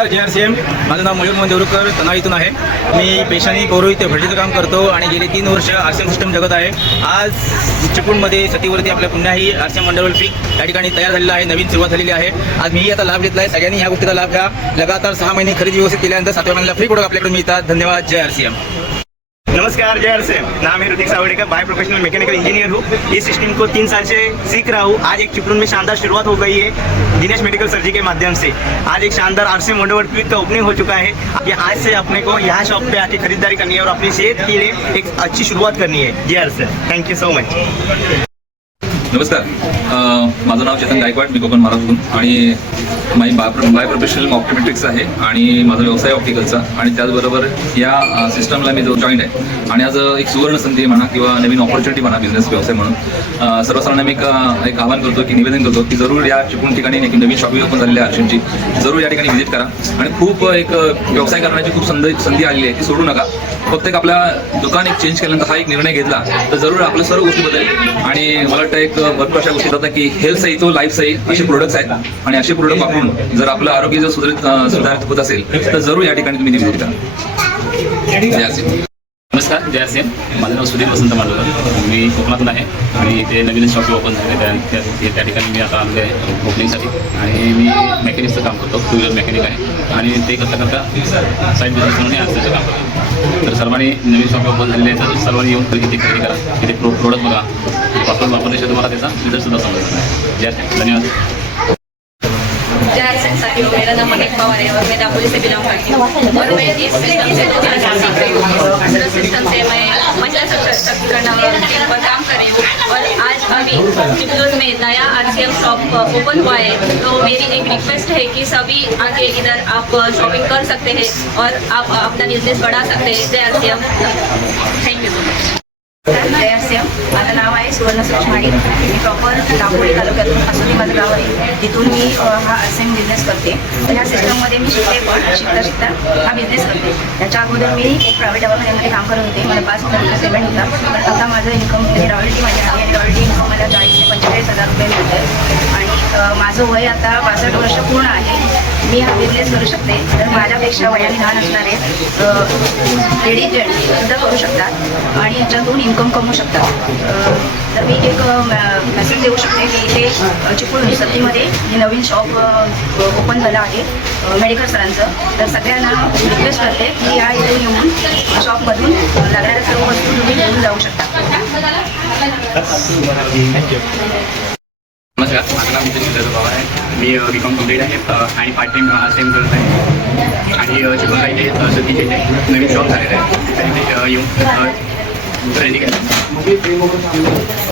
नमस्कार जे R C M माझं नाव मयूर देवरुकर तना इथून आहे. मी पेशाने गौरव इथे भरतीचं काम करतो आणि गेले तीन वर्ष आर सी एम सिस्टम जगत आहे. आज चिपळूणमध्ये सतीवरती आपल्या पुण्याही आर सी एम मंडळ पीक त्या ठिकाणी तयार झालेलं आहे नवीन सुरुवात झालेली आहे. आज मीही आता लाभ घेतला आहे सगळ्यांनी ह्या गोष्टीचा लाभ घ्या. लगातार सहा महिने खरेदी व्यवस्थित केल्यानंतर सातव्या महिन्याला फ्री प्रोडक्ट आपल्याकडे मिळतात. धन्यवाद. जय आर सी एम नमस्कार, जय हर सेम नाम है Hrithik Sawade by professional mechanical engineer हूँ। इस सिस्टम को तीन साल से सीख रहा हूँ। आज एक चिपरून में शानदार शुरुआत हो गई है, दिनेश मेडिकल सर्जी के माध्यम से। आज एक शानदार आरसी मोडोवर का ओपनिंग हो चुका है। आज से अपने को यहाँ शॉप पे आके खरीदारी करनी है और अपनी सेहत के लिए एक अच्छी शुरुआत करनी है। जय हर sir thank you so much नमस्कार. माझं नाव चेतन गायकवाड मी कोकण महाराजून आणि माझी बाय बाय प्रोफेशनल ऑप्टिमेट्रिक्स आहे आणि माझा व्यवसाय ऑप्टिकलचा आणि त्याचबरोबर या सिस्टमला मी जो जॉईंट आहे. आणि आज एक सुवर्ण संधी म्हणा किंवा नवीन ऑपॉर्च्युनिटी म्हणा बिझनेस व्यवसाय म्हणून सर्वसाधारण मी एक आवाहन करतो की निवेदन करतो की जरूर या चिपळूण ठिकाणी एक नवीन शॉपिंग ओपन झालेली आहे अर्जुनची. जरूर या ठिकाणी व्हिजिट करा. आणि खूप एक व्यवसाय करण्याची खूप संधी संधी आलेली आहे ती सोडू नका. फक्त एक आपल्या दुकान एक चेंज केल्यानंतर हा एक निर्णय घेतला तर जरूर आपल्या सर्व गोष्टी बदल आणि मला वाटतं एक भरपूर अशा गोष्टी होतात की हेल्थ सही तो लाईफ सही असे प्रोडक्ट्स आहेत. आणि असे प्रोडक्ट वापरून जर आपलं आरोग्य जर सुधारित सुधारित होत असेल तर जरूर या ठिकाणी तुम्ही जय आसिफ. नमस्कार जय सेम माझं नाव सुधीर वसंत मांडवकर मी कोकणातून आहे आणि इथे नवीन शॉप ओपन झाले त्या त्या- ठिकाणी मी आता आलो आहे ओपनिंगसाठी आणि मी मेकॅनिकचं काम करतो. टू व्हीलर मेकॅनिक आहे. आणि ते करता करता साईड बिझनेस म्हणून आरसीचं काम करतो. तर सर्वांनी नवीन शॉप ओपन झालेले आहे. तर सर्वांनी येऊन खरेदी इथे खरेदी करा. इथे प्रो प्रोडक्ट बघा. वापरून वापरल्याशिवाय तुम्हाला त्याचा. रिझल्ट सुद्धा समजणार नाही जय सेम धन्यवाद. मेरा नाम अनिक पवार है और मैं दापोली से बिलोंग करती हूँ और मैं इस सिस्टम से दो तीन साल सीख रही हूँ दूसरा सिस्टम से मैं महिला सशक्तिकरण पर काम करें और आज अभी चिपलून में नया आर शॉप ओपन हुआ है तो मेरी एक रिक्वेस्ट है कि सभी आके इधर आप शॉपिंग कर सकते हैं और आप अपना बिजनेस बढ़ा सकते हैं. जय R thank you so much Jai Singh माझं नाव आहे सुवर्ण सुषमाडी मी प्रॉपर दापोली तालुक्यातून असोली माझं गाव आहे तिथून मी हा असेम बिझनेस करते. ह्या सिस्टममध्ये मी शिकते पण शिकता शिकता हा बिझनेस करते. त्याच्या अगोदर मी एक प्रायव्हेट दवाखान्यामध्ये काम करत होते. मला पाच हजार रुपये पेमेंट होता. पण आता माझं इन्कम म्हणजे रॉयल्टी माझी आहे. आणि रॉयल्टी इन्कम मला चाळीस ते पंचेचाळीस हजार रुपये मिळतं आणि माझं वय आता पासष्ट वर्ष पूर्ण आहे. मी हा बिझनेस करू शकते तर माझ्यापेक्षा वयाने लहान असणारे लेडीज जेंट्स सुद्धा करू शकतात आणि याच्यातून इन्कम कमवू शकतात. तर मी एक मेसेज देऊ शकते की इथे अ, चिपळूण सत्तीमध्ये हे नवीन शॉप ओपन झालं आहे मेडिकल सरांचं. तर सगळ्यांना रिक्वेस्ट करते की या इथे येऊन शॉपमधून लागणाऱ्या सर्व वस्तू तुम्ही घेऊन जाऊ शकता. नमस्कार माझं नाव आहे मी बी कॉम कंप्लीट आहे आणि पार्ट टाईम सेम करत आहे. आणि अ, चिपळूणला इथे तिथे नवीन जॉब झालेला आहे. तिथे येऊन ट्रेनिंग आहे